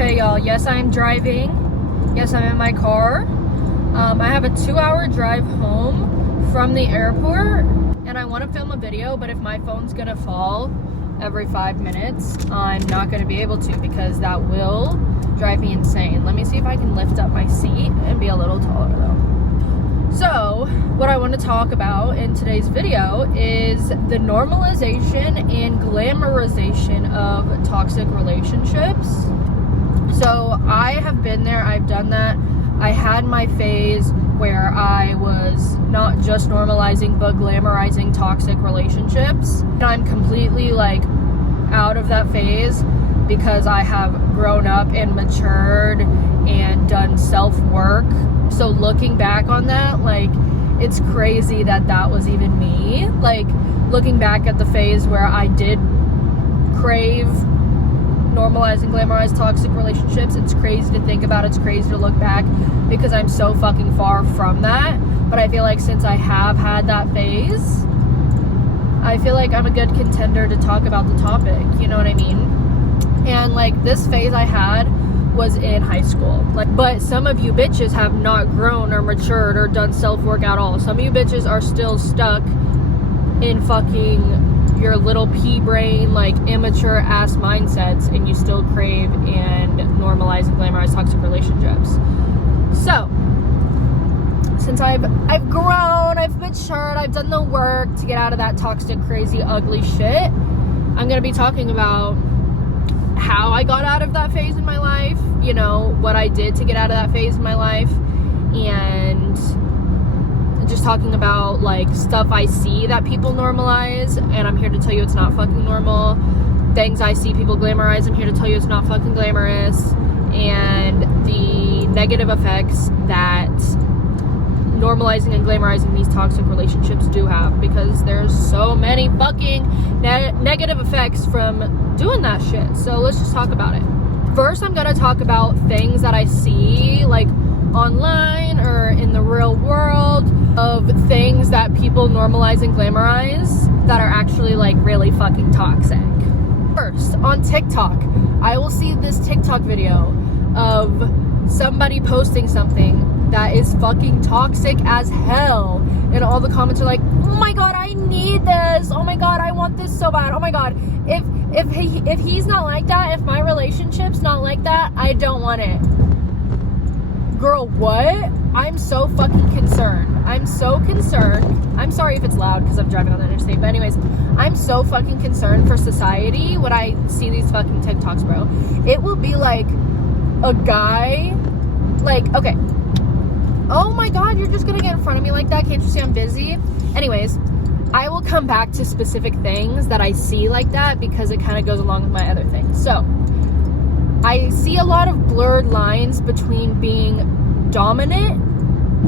Okay, y'all, yes, I am driving. Yes, I'm in my car. I have a 2-hour drive home from the airport, and I want to film a video, but if my phone's gonna fall every 5 minutes, I'm not gonna be able to, because that will drive me insane. Let me see if I can lift up my seat and be a little taller though. So, what I want to talk about in today's video is the normalization and glamorization of toxic relationships. So, I have been there, I've done that. I had my phase where I was not just normalizing but glamorizing toxic relationships. And I'm completely like out of that phase because I have grown up and matured and done self-work. So looking back on that, like, it's crazy that that was even me. Like, looking back at the phase where I did crave normalize and glamorize toxic relationships, it's crazy to think about, it's crazy to look back because I'm so fucking far from that. But I feel like since I have had that phase, I feel like I'm a good contender to talk about the topic, you know what I mean? And like, this phase I had was in high school. Like, but some of you bitches have not grown or matured or done self-work at all. Some of you bitches are still stuck in fucking your little pea brain, like, immature ass mindsets, and you still crave and normalize and glamorize toxic relationships. So, since I've grown, I've matured, I've done the work to get out of that toxic, crazy, ugly shit, I'm gonna be talking about how I got out of that phase in my life, you know, what I did to get out of that phase in my life, and just talking about like stuff I see that people normalize, and I'm here to tell you it's not fucking normal. Things I see people glamorize, I'm here to tell you it's not fucking glamorous, and the negative effects that normalizing and glamorizing these toxic relationships do have, because there's so many fucking negative effects from doing that shit. So let's just talk about it. First, I'm gonna talk about things that I see like online or in the real world of things that people normalize and glamorize that are actually like really fucking toxic. First, on TikTok, I will see this TikTok video of somebody posting something that is fucking toxic as hell, and all the comments are like, oh my god, I need this, oh my god, I want this so bad, oh my god, if he's not like that, if my relationship's not like that, I don't want it. Girl, what? I'm so fucking concerned. I'm so concerned. I'm sorry if it's loud because I'm driving on the interstate, but anyways, I'm so fucking concerned for society when I see these fucking TikToks, bro. It will be like a guy, like, okay, oh my god, you're just gonna get in front of me like that? Can't you see I'm busy? Anyways, I will come back to specific things that I see like that because it kind of goes along with my other things. So, I see a lot of blurred lines between being dominant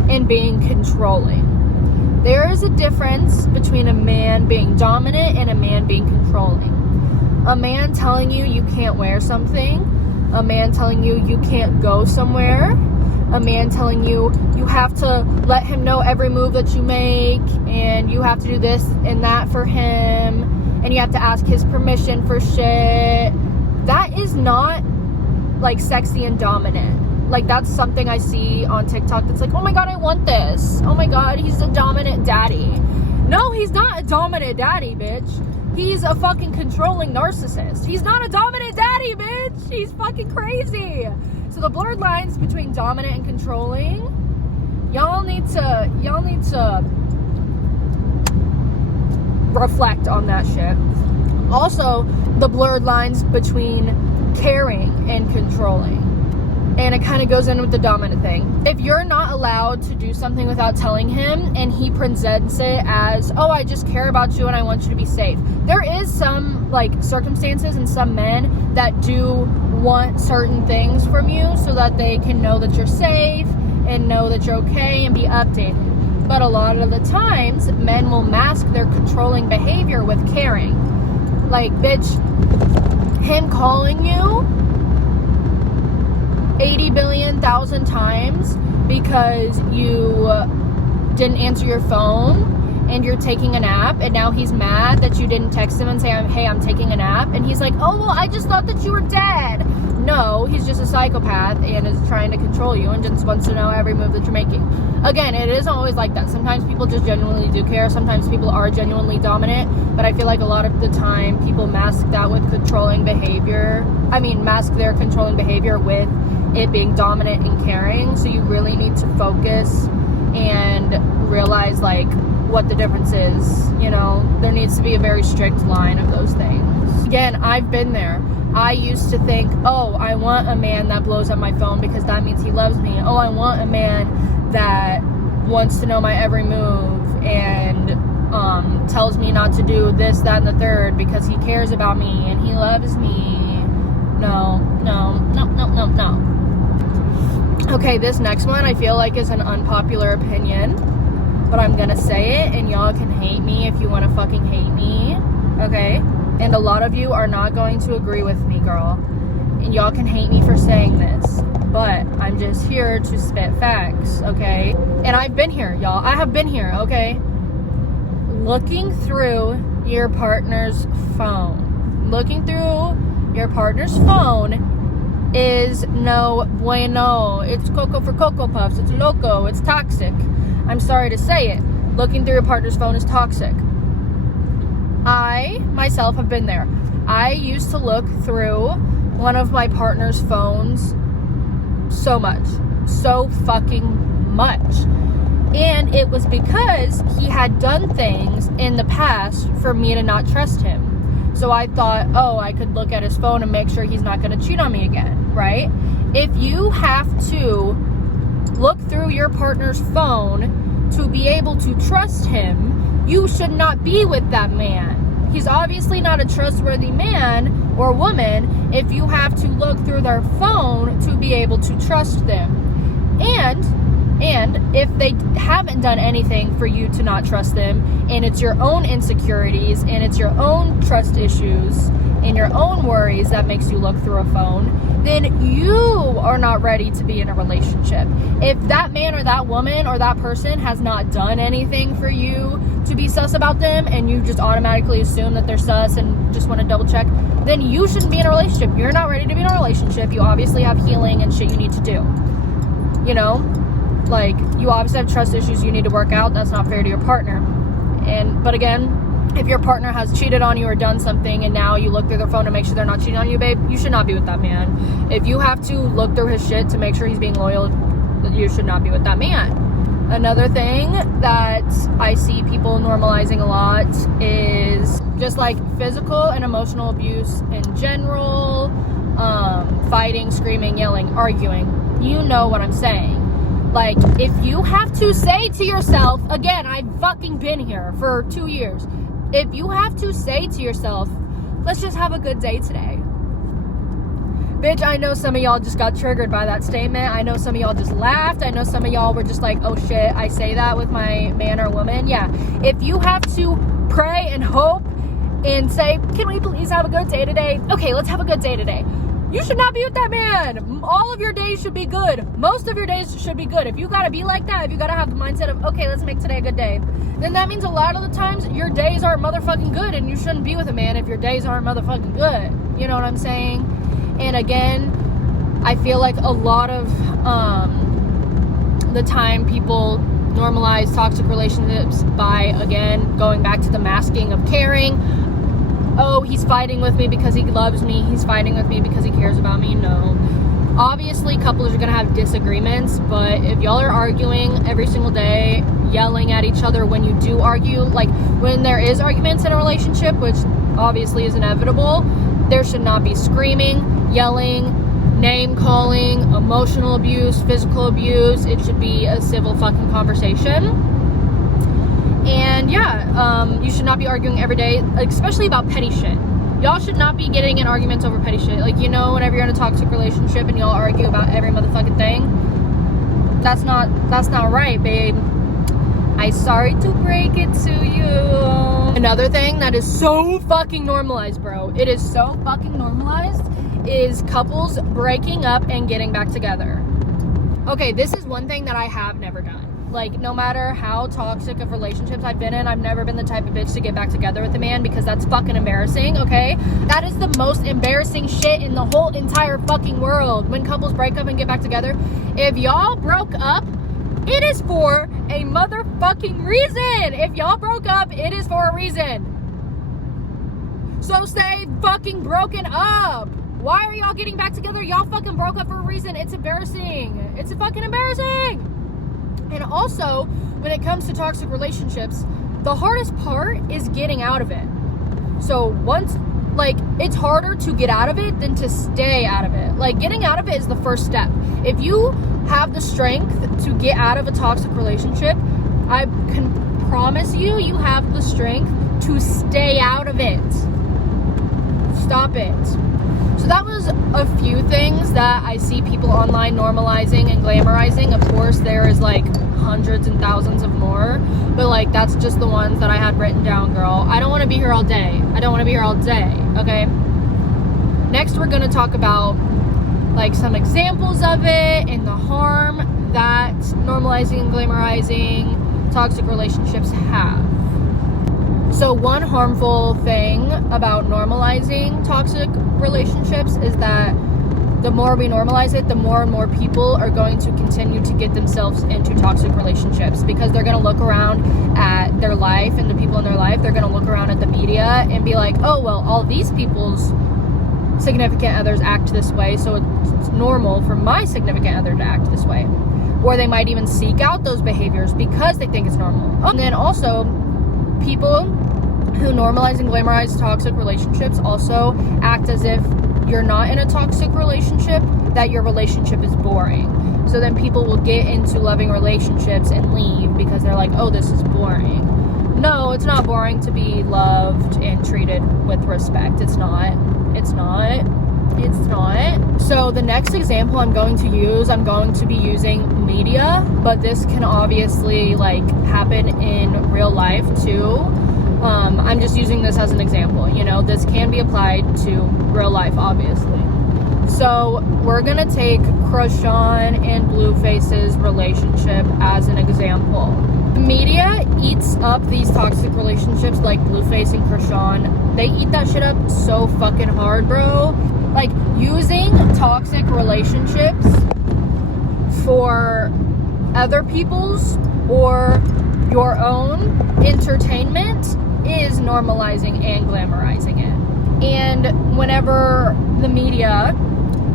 and being controlling. There is a difference between a man being dominant and a man being controlling. A man telling you you can't wear something, a man telling you you can't go somewhere, a man telling you you have to let him know every move that you make, and you have to do this and that for him, and you have to ask his permission for shit. That is not like sexy and dominant. Like, that's something I see on TikTok that's like, oh my god, I want this, oh my god, he's a dominant daddy. No, he's not a dominant daddy, bitch. He's a fucking controlling narcissist. He's not a dominant daddy, bitch. He's fucking crazy. So the blurred lines between dominant and controlling, y'all need to reflect on that shit. Also, the blurred lines between caring and controlling, and it kind of goes in with the dominant thing. If you're not allowed to do something without telling him, and he presents it as, oh, I just care about you and I want you to be safe, there is some like circumstances and some men that do want certain things from you so that they can know that you're safe and know that you're okay and be updated. But a lot of the times, men will mask their controlling behavior with caring. Like, bitch, him calling you 80 billion thousand times because you didn't answer your phone and you're taking a nap, and now he's mad that you didn't text him and say, hey, I'm taking a nap, and he's like, oh, well, I just thought that you were dead. No, he's just a psychopath and is trying to control you and just wants to know every move that you're making. Again, it isn't always like that. Sometimes people just genuinely do care. Sometimes people are genuinely dominant, but I feel like a lot of the time people mask that with controlling behavior. Mask their controlling behavior with it being dominant and caring. So you really need to focus and realize like what the difference is. You know, there needs to be a very strict line of those things. Again, I've been there. I used to think, oh, I want a man that blows up my phone because that means he loves me. Oh, I want a man that wants to know my every move and tells me not to do this, that, and the third because he cares about me and he loves me. No. Okay, this next one I feel like is an unpopular opinion, but I'm gonna say it and y'all can hate me if you want to fucking hate me, okay? And a lot of you are not going to agree with me, girl. And y'all can hate me for saying this, but I'm just here to spit facts, okay? And I've been here, y'all. I have been here, okay? Looking through your partner's phone. Looking through your partner's phone is no bueno. It's Cocoa for Cocoa Puffs. It's loco. It's toxic. I'm sorry to say it. Looking through your partner's phone is toxic. I, myself, have been there. I used to look through one of my partner's phones so much. So fucking much. And it was because he had done things in the past for me to not trust him. So I thought, oh, I could look at his phone and make sure he's not going to cheat on me again, right? If you have to look through your partner's phone to be able to trust him, you should not be with that man. He's obviously not a trustworthy man or woman if you have to look through their phone to be able to trust them. And if they haven't done anything for you to not trust them, and it's your own insecurities, and it's your own trust issues, and your own worries that makes you look through a phone, then you are not ready to be in a relationship. If that man or that woman or that person has not done anything for you to be sus about them, and you just automatically assume that they're sus and just want to double check, then you shouldn't be in a relationship. You're not ready to be in a relationship. You obviously have healing and shit you need to do. You know? Like, you obviously have trust issues you need to work out. That's not fair to your partner. But again, if your partner has cheated on you or done something and now you look through their phone to make sure they're not cheating on you, babe, you should not be with that man. If you have to look through his shit to make sure he's being loyal, you should not be with that man. Another thing that I see people normalizing a lot is just like physical and emotional abuse in general, fighting, screaming, yelling, arguing. You know what I'm saying. Like, if you have to say to yourself, again, I've fucking been here for 2 years. If you have to say to yourself, let's just have a good day today. Bitch, I know some of y'all just got triggered by that statement. I know some of y'all just laughed. I know some of y'all were just like, oh shit, I say that with my man or woman. Yeah. If you have to pray and hope and say, can we please have a good day today? Okay, let's have a good day today. You should not be with that man. All of your days should be good. Most of your days should be good. If you gotta be like that, if you gotta have the mindset of, okay, let's make today a good day, then that means a lot of the times your days aren't motherfucking good, and you shouldn't be with a man if your days aren't motherfucking good. You know what I'm saying? And again, I feel like a lot of the time people normalize toxic relationships by, again, going back to the masking of caring. Oh, he's fighting with me because he loves me. He's fighting with me because he cares about me. No. Obviously, couples are going to have disagreements, but if y'all are arguing every single day, yelling at each other when you do argue, like when there is arguments in a relationship, which obviously is inevitable, there should not be screaming, yelling, name calling, emotional abuse, physical abuse. It should be a civil fucking conversation. And yeah, you should not be arguing every day, especially about petty shit. Y'all should not be getting in arguments over petty shit. Like, you know, whenever you're in a toxic relationship and y'all argue about every motherfucking thing, that's not right, babe. I'm sorry to break it to you. Another thing that is so fucking normalized, bro, it is so fucking normalized, is couples breaking up and getting back together. Okay, this is one thing that I have never done. Like, no matter how toxic of relationships I've been in, I've never been the type of bitch to get back together with a man, because that's fucking embarrassing, okay? That is the most embarrassing shit in the whole entire fucking world. When couples break up and get back together, if y'all broke up, it is for a motherfucking reason. If y'all broke up, it is for a reason. So stay fucking broken up. Why are y'all getting back together? Y'all fucking broke up for a reason. It's embarrassing. It's fucking embarrassing. And also, when it comes to toxic relationships, the hardest part is getting out of it. So once, like, it's harder to get out of it than to stay out of it. Like, getting out of it is the first step. If you have the strength to get out of a toxic relationship, I can promise you, you have the strength to stay out of it. Stop it. So that was a few things that I see people online normalizing and glamorizing. Of course, there is like hundreds and thousands of more, but like, that's just the ones that I had written down, girl. I don't want to be here all day. Okay? Next, we're going to talk about like some examples of it and the harm that normalizing and glamorizing toxic relationships have. So one harmful thing about normalizing toxic relationships is that the more we normalize it, the more and more people are going to continue to get themselves into toxic relationships, because they're going to look around at their life and the people in their life. They're going to look around at the media and be like, oh, well, all these people's significant others act this way, so it's normal for my significant other to act this way. Or they might even seek out those behaviors because they think it's normal. And then also, people who normalize and glamorize toxic relationships also act as if you're not in a toxic relationship, that your relationship is boring. So then people will get into loving relationships and leave because they're like, oh, this is boring. No, it's not boring to be loved and treated with respect. It's not. So the next example I'm going to be using media, but this can obviously like happen in real life too. I'm just using this as an example, you know, this can be applied to real life, obviously. So we're gonna take Krishan and Blueface's relationship as an example. The media eats up these toxic relationships like Blueface and Krishan. They eat that shit up so fucking hard, bro. Like, using toxic relationships for other people's or your own entertainment is normalizing and glamorizing it. And whenever the media,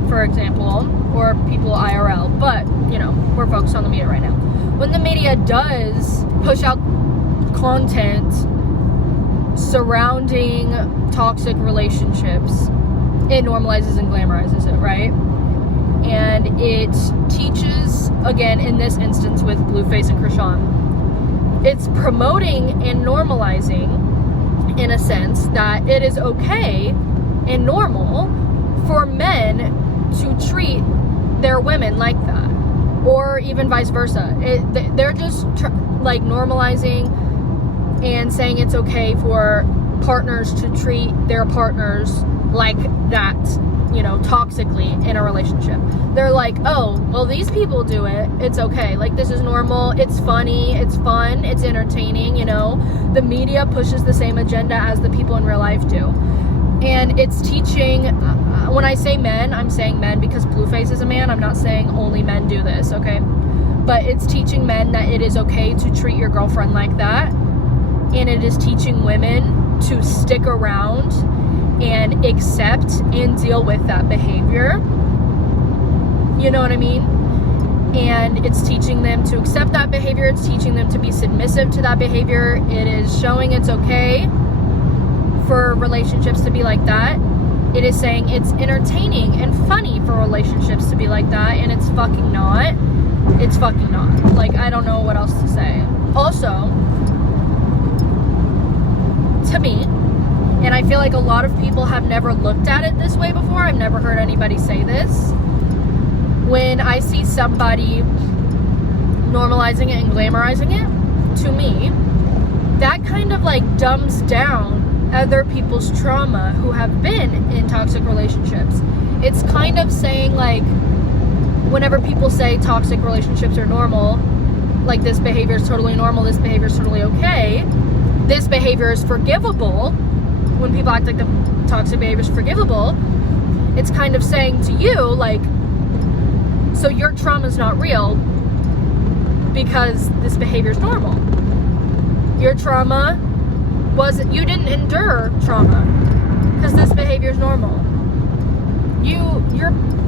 for example, or people IRL, but, you know, we're focused on the media right now. When the media does push out content surrounding toxic relationships, it normalizes and glamorizes it, right? And it teaches, again, in this instance with Blueface and Krishan, it's promoting and normalizing, in a sense, that it is okay and normal for men to treat their women like that, or even vice versa. They're just like normalizing and saying it's okay for partners to treat their partners like that, you know, toxically in a relationship. They're like, oh, well, these people do it, it's okay, like, this is normal, it's funny, it's fun, it's entertaining, you know. The media pushes the same agenda as the people in real life do. And it's teaching, when I say men, I'm saying men because Blueface is a man. I'm not saying only men do this, okay? But it's teaching men that it is okay to treat your girlfriend like that. And it is teaching women to stick around and accept and deal with that behavior. You know what I mean? And it's teaching them to accept that behavior. It's teaching them to be submissive to that behavior. It is showing it's okay for relationships to be like that. It is saying it's entertaining and funny for relationships to be like that, and it's fucking not. It's fucking not. Like, I don't know what else to say. Also, to me, and I feel like a lot of people have never looked at it this way before, I've never heard anybody say this, when I see somebody normalizing it and glamorizing it, to me, that kind of like dumbs down other people's trauma who have been in toxic relationships. It's kind of saying, like, whenever people say toxic relationships are normal, like this behavior is totally normal, this behavior is totally okay, this behavior is forgivable, when people act like the toxic behavior is forgivable, it's kind of saying to you, like, so your trauma is not real because this behavior is normal. Your trauma wasn't, you didn't endure trauma because this behavior is normal.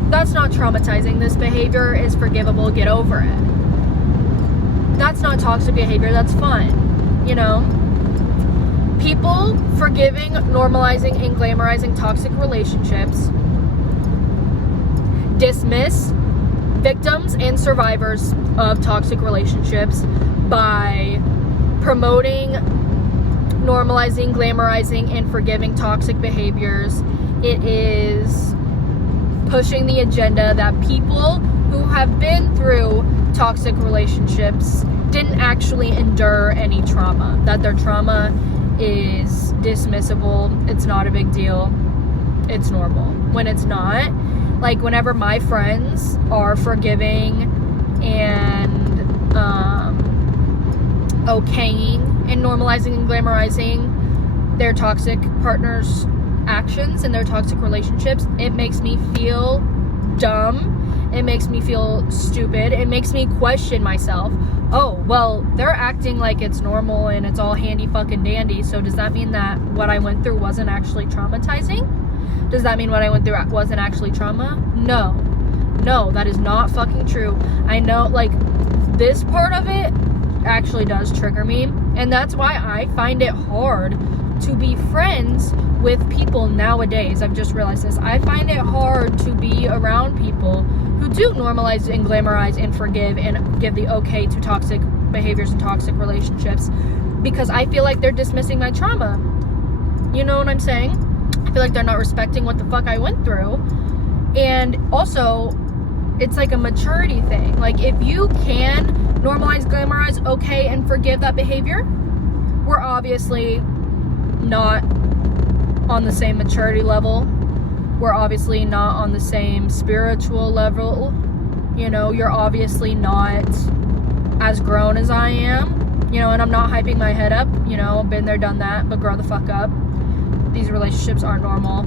That's not traumatizing. This behavior is forgivable. Get over it. That's not toxic behavior. That's fun. You know? People forgiving, normalizing, and glamorizing toxic relationships dismiss victims and survivors of toxic relationships by promoting, normalizing, glamorizing, and forgiving toxic behaviors. It is pushing the agenda that people who have been through toxic relationships didn't actually endure any trauma, that their trauma is dismissible, it's not a big deal, it's normal, when it's not. Like, whenever my friends are forgiving and okaying and normalizing and glamorizing their toxic partners' actions and their toxic relationships, it makes me feel dumb, it makes me feel stupid, it makes me question myself. Oh, well, they're acting like it's normal and it's all handy fucking dandy, so does that mean that what I went through wasn't actually traumatizing? Does that mean what I went through wasn't actually trauma? No, that is not fucking true. I know, like, this part of it actually does trigger me, and that's why I find it hard to be friends with people nowadays. I've just realized this. I find it hard to be around people who do normalize and glamorize and forgive and give the okay to toxic behaviors and toxic relationships, because I feel like they're dismissing my trauma. You know what I'm saying? I feel like they're not respecting what the fuck I went through. And also, it's like a maturity thing. Like, if you can normalize, glamorize, okay, and forgive that behavior, we're obviously not on the same maturity level. We're obviously not on the same spiritual level. You know, you're obviously not as grown as I am. You know, and I'm not hyping my head up. You know, been there, done that, but grow the fuck up. These relationships aren't normal.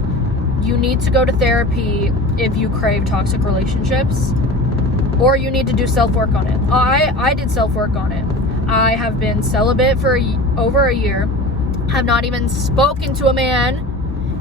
You need to go to therapy if you crave toxic relationships, or you need to do self-work on it. I did self-work on it. I have been celibate for over a year. Have not even spoken to a man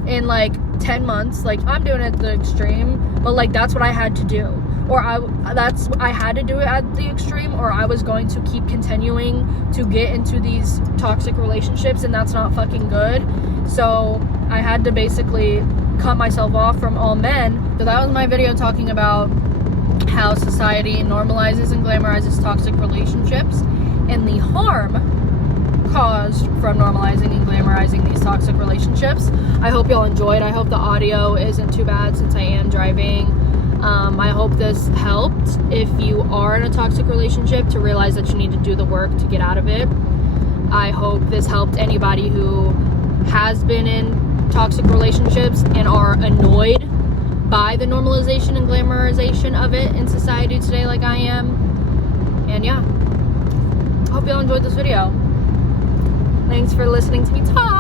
in like 10 months. Like, I'm doing it at the extreme, but like, that's what I had to do. Or I had to do it at the extreme, or I was going to keep continuing to get into these toxic relationships, and that's not fucking good. So I had to basically cut myself off from all men. So that was my video talking about how society normalizes and glamorizes toxic relationships and the harm caused from normalizing and glamorizing these toxic relationships. I hope y'all enjoyed. I hope the audio isn't too bad since I am driving. I hope this helped if you are in a toxic relationship to realize that you need to do the work to get out of it. I hope this helped anybody who has been in toxic relationships and are annoyed by the normalization and glamorization of it in society today like I am. And yeah, hope y'all enjoyed this video. Thanks for listening to me talk.